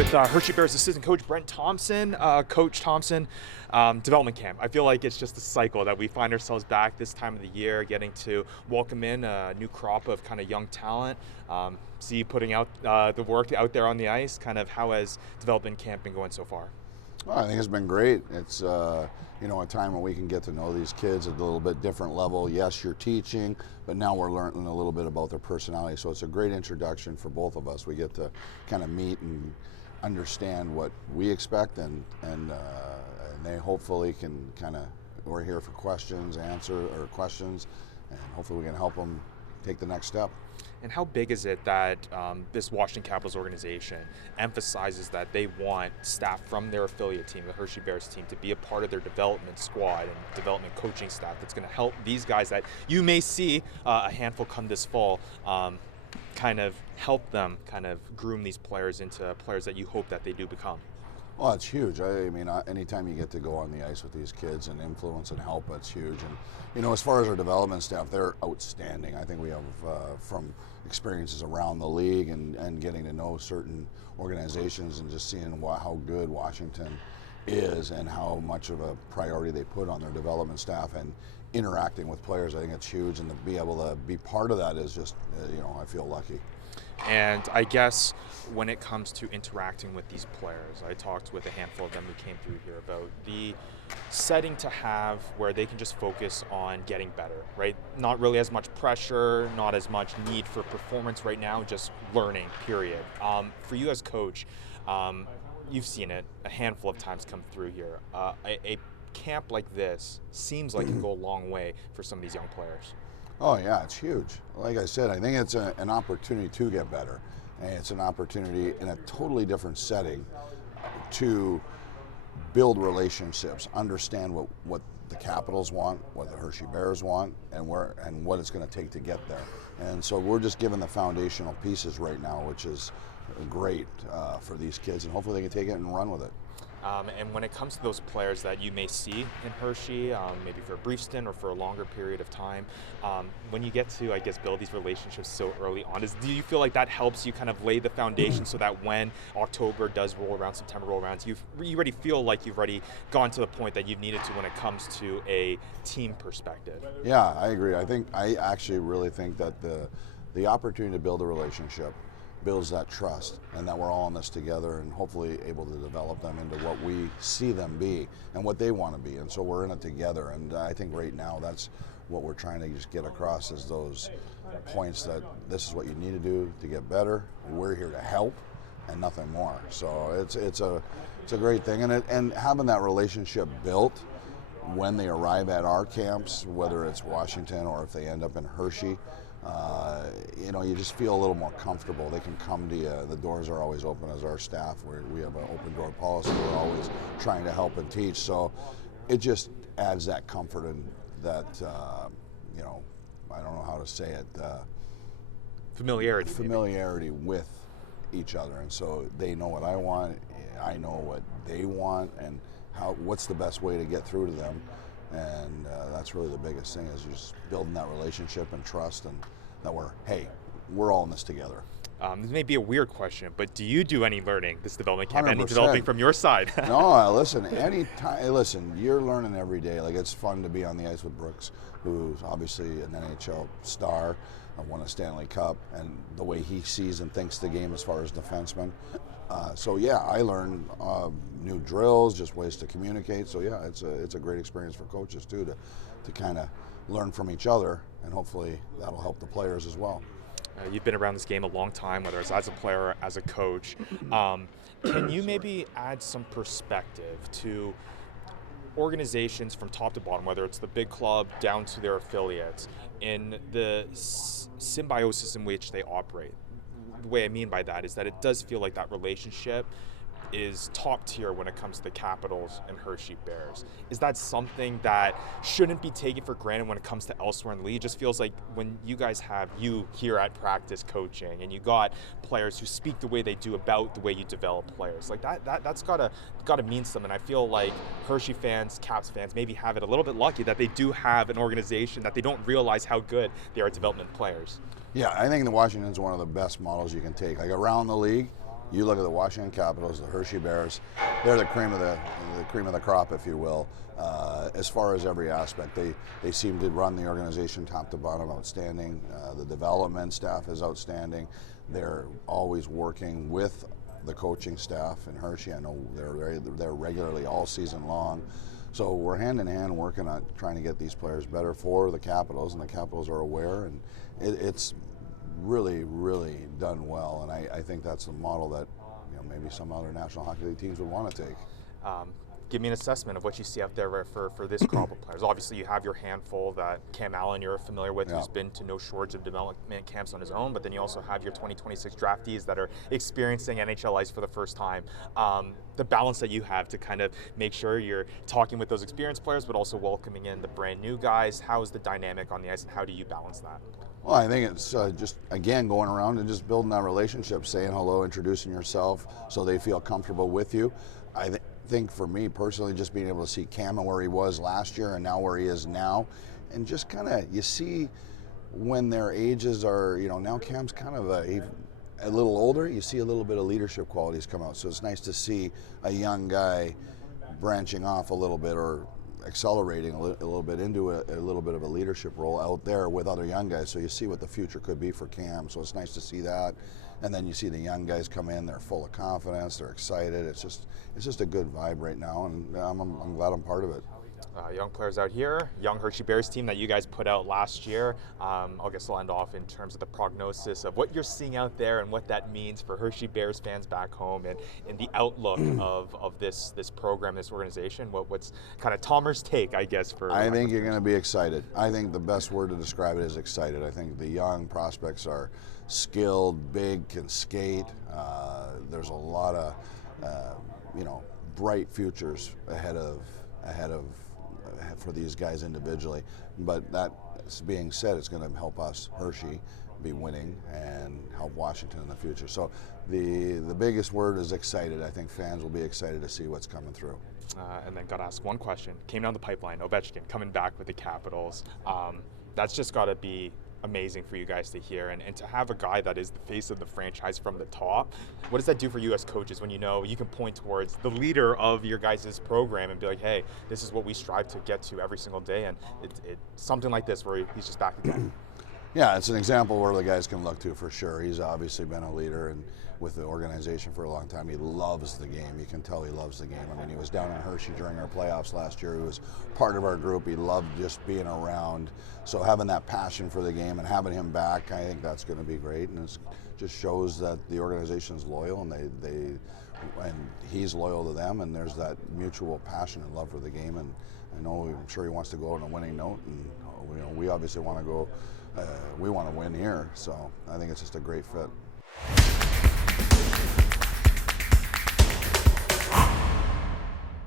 with Hershey Bears assistant coach Brent Thompson. Coach Thompson, development camp. I feel like it's just a cycle that we find ourselves back this time of the year, getting to welcome in a new crop of kind of young talent. See you putting out the work out there on the ice. Kind of how has development camp been going so far? Well, I think it's been great. It's a time where we can get to know these kids at a little bit different level. Yes, you're teaching, but now we're learning a little bit about their personality. So it's a great introduction for both of us. We get to kind of meet and understand what we expect, and they hopefully can we're here for questions, and hopefully we can help them take the next step. And how big is it that this Washington Capitals organization emphasizes that they want staff from their affiliate team, the Hershey Bears team, to be a part of their development squad and development coaching staff that's going to help these guys that you may see a handful come this fall, kind of help them kind of groom these players into players that you hope that they do become? Well, it's huge. I mean, anytime you get to go on the ice with these kids and influence and help, it's huge. And, as far as our development staff, they're outstanding. I think we have, from experiences around the league and getting to know certain organizations and just seeing how good Washington is and how much of a priority they put on their development staff and interacting with players. I think it's huge, and to be able to be part of that is just, I feel lucky. And I guess when it comes to interacting with these players, I talked with a handful of them who came through here about the setting to have where they can just focus on getting better, right? Not really as much pressure, not as much need for performance right now, just learning, period. For you as coach, you've seen it a handful of times come through here. A camp like this seems like it can go a long way for some of these young players. Oh yeah, it's huge. Like I said, I think it's an opportunity to get better. And it's an opportunity in a totally different setting to build relationships, understand what the Capitals want, what the Hershey Bears want, and what it's going to take to get there. And so we're just given the foundational pieces right now, which is great for these kids, and hopefully they can take it and run with it. And when it comes to those players that you may see in Hershey, maybe for a brief stint or for a longer period of time, when you get to, I guess, build these relationships so early on, do you feel like that helps you kind of lay the foundation so that when October does roll around, September roll around, you already feel like you've already gone to the point that you've needed to when it comes to a team perspective? Yeah, I agree. I actually really think that the opportunity to build a relationship builds that trust, and that we're all in this together and hopefully able to develop them into what we see them be and what they want to be. And so we're in it together, and I think right now that's what we're trying to just get across, is those points that this is what you need to do to get better. We're here to help and nothing more. So it's a great thing, and having that relationship built when they arrive at our camps, whether it's Washington or if they end up in Hershey, you just feel a little more comfortable. They can come to you. The doors are always open as our staff. We have an open door policy. We're always trying to help and teach. So it just adds that comfort and that, I don't know how to say it. Familiarity with each other. And so they know what I want. I know what they want, and what's the best way to get through to them. And that's really the biggest thing, is just building that relationship and trust, and that we're all in this together. This may be a weird question, but do you do any learning this development camp? 100%. Any developing from your side? No, listen, you're learning every day. Like, it's fun to be on the ice with Brooks, who's obviously an NHL star, won a Stanley Cup, and the way he sees and thinks the game as far as defenseman. So yeah, I learn new drills, just ways to communicate. So yeah, it's a great experience for coaches too, to kind of learn from each other, and hopefully that'll help the players as well. You've been around this game a long time, whether it's as a player or as a coach. Can you maybe add some perspective to organizations from top to bottom, whether it's the big club down to their affiliates, in the symbiosis in which they operate? The way I mean by that is that it does feel like that relationship is top tier when it comes to the Capitals and Hershey Bears. Is that something that shouldn't be taken for granted when it comes to elsewhere in the league? It just feels like when you guys have you here at practice coaching, and you got players who speak the way they do about the way you develop players, like that's gotta mean something. I feel like Hershey fans, Caps fans maybe have it a little bit lucky that they do have an organization that they don't realize how good they are at development players. Yeah, I think the Washington's one of the best models you can take. Like, around the league, You look at the Washington Capitals, the Hershey Bears, they're the cream of the crop, if you will, as far as every aspect. They seem to run the organization top to bottom outstanding. The development staff is outstanding. They're always working with the coaching staff in Hershey. I know they're regularly all season long. So we're hand in hand working on trying to get these players better for the Capitals, and the Capitals are aware, and it's really, really done well. And I think that's a model that maybe some other National Hockey League teams would want to take. Give me an assessment of what you see out there for this crop of players. Obviously, you have your handful that Cam Allen you're familiar with, who's been to no shortage of development camps on his own, but then you also have your 2026 draftees that are experiencing NHL ice for the first time. The balance that you have to kind of make sure you're talking with those experienced players, but also welcoming in the brand new guys. How is the dynamic on the ice, and how do you balance that? Well, I think it's just, again, going around and just building that relationship, saying hello, introducing yourself so they feel comfortable with you. I think for me personally, just being able to see Cam and where he was last year and now where he is now, and just kind of, you see when their ages are, now Cam's kind of a little older, you see a little bit of leadership qualities come out. So it's nice to see a young guy branching off a little bit or accelerating a little bit into a little bit of a leadership role out there with other young guys. So you see what the future could be for Cam. So it's nice to see that. And then you see the young guys come in, they're full of confidence, they're excited. It's just a good vibe right now, and I'm glad I'm part of it. Young players out here, young Hershey Bears team that you guys put out last year. I guess I'll end off in terms of the prognosis of what you're seeing out there and what that means for Hershey Bears fans back home, and the outlook of this program, this organization. What's kind of Tomer's take, I guess, for... I think you're going to be excited. I think the best word to describe it is excited. I think the young prospects are skilled, big, can skate. There's a lot of bright futures ahead of for these guys individually. But that being said, it's going to help us, Hershey, be winning and help Washington in the future. So the biggest word is excited. I think fans will be excited to see what's coming through. And then got to ask one question. Came down the pipeline, Ovechkin coming back with the Capitals. That's just got to be amazing for you guys to hear, and to have a guy that is the face of the franchise from the top. What does that do for you as coaches when you know you can point towards the leader of your guys' program and be like, hey, this is what we strive to get to every single day, and it's something like this where he's just back again? Yeah, it's an example where the guys can look to for sure. He's obviously been a leader and with the organization for a long time. He loves the game. You can tell he loves the game. I mean, he was down in Hershey during our playoffs last year. He was part of our group. He loved just being around. So having that passion for the game and having him back, I think that's going to be great. And it just shows that the organization's loyal, and and he's loyal to them, and there's that mutual passion and love for the game. And I'm sure he wants to go on a winning note, and we obviously want to go. We want to win here, so I think it's just a great fit.